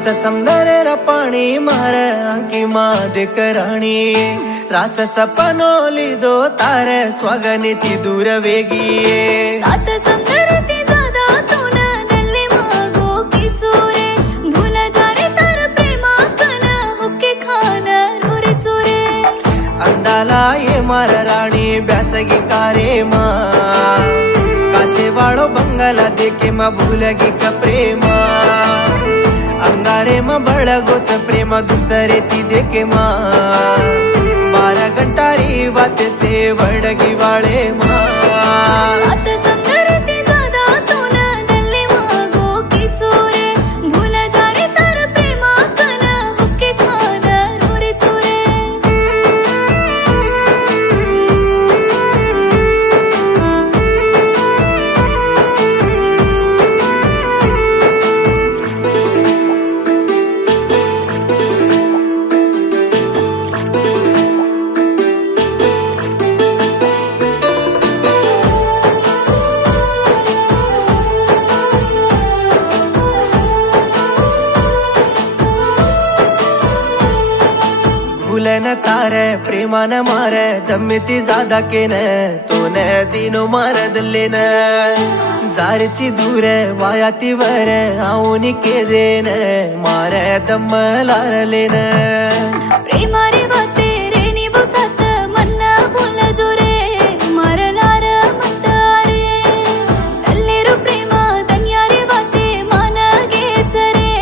सात समंदर पानी मार आंकी माँ कराणी रास सपनो लीधो तारे स्वागनी ती दूर वेगी सात समंदर ती ज्यादा तू न दल्ले मागो की चोरे भूला जा रे तार प्रेमा कन हुक्के खाना रोरे चोरे अंदाला ये मार राणी ब्यासगी कारे माँ काचे वाळो बंगाला देखे मा भूलगी का प्रेमा अंगारे मा बळगोच प्रेम दुसरे ती देखे मा 12 घंटारी वाते से वडगी वाळे मा सात समंदर ती ज्यादा तू न दल्ले मागो की चोरे भूला जा रे तार प्रेमा कन हुक्के खाना रोरे चोरे भूलन तारे प्रेमान मार दम्मिती जादा केन तो न दिनो मार दल्लेन जारची दूर वायाती वर आऊनी के देन मार दम लारलेन प्रेमा रे बाते रे निभो सात मन्ना बोला जोरे मार लार मतारे दल्ले रो प्रेमा दन्या रे बाते मान गेच रे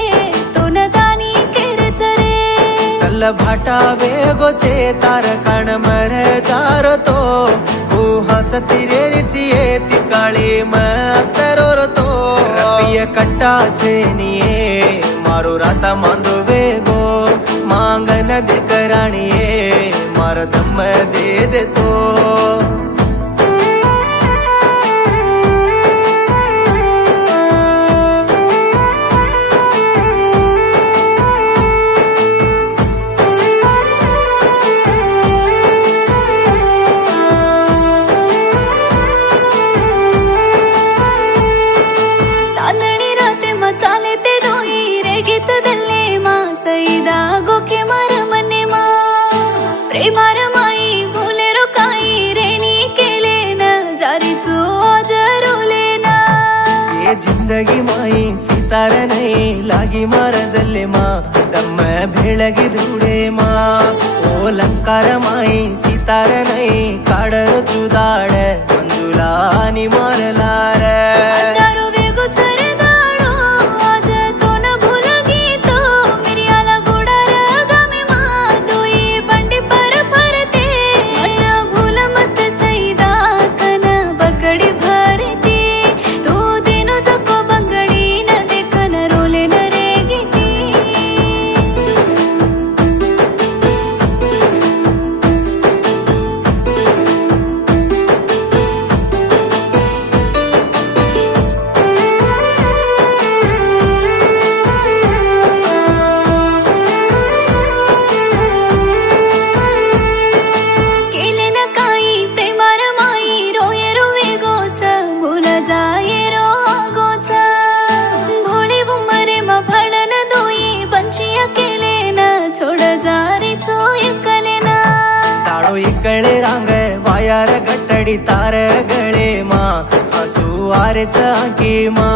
तो न दानी केर चरे तल भाटा वेगोचे तार काण मर जारो तो हू हसती रे रिचिये ती काळी मतरोर तो रपिय कट्टा छेनिये मारो राता मांदो वेगो मांगन दे कराणिये मारो दम दे तो चांदणी राते मा चाले ते दोई रेगीच दल्ले मा सईदा गोखे मार मने मा प्रेमार माई भूले रो काई रेनी केले न जारी चो आज रोले ना ये जिंदगी माई सितार नहीं लागी मार दल्ले माँ दम भेळगी धुडे माँ ओ लंकार माई सितार नहीं काडर चुदाड मंजुला आणि मारलार दारू वेगो छरे दाडो आज तो न भूलगी तो मेरी आला गोडार गामे मा दोई बंडी पर फरते मन भूल मत सईदा कन बकडी भरती तू दिनो जको बंगडी न देखन रोले न रेगिती केले न काई प्रेमार माई रोये रोवे गोच भूला जाये रो गोच भोळी उमरे मा भडन दोई बंचिया केले न छोड जारी चो एकले ना ताळो इकडे रांग वायार गटडी तार गळे मा हसू आरेच आंकी मा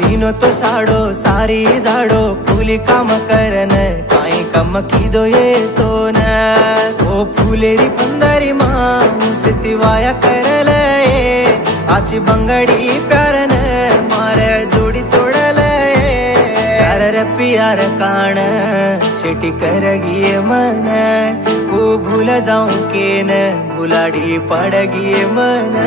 दिनो तो साडो सारी दाडो फुली काम करन काई कम किदो येतो न ओ फुलेरी पंदारी मा मुसती वाया करले आची बंगडी प्यारन मार जोडी तोडले चार रपियार काण छेटी करगिये मन को भूल जाऊं केन भुलाडी पडगिये मन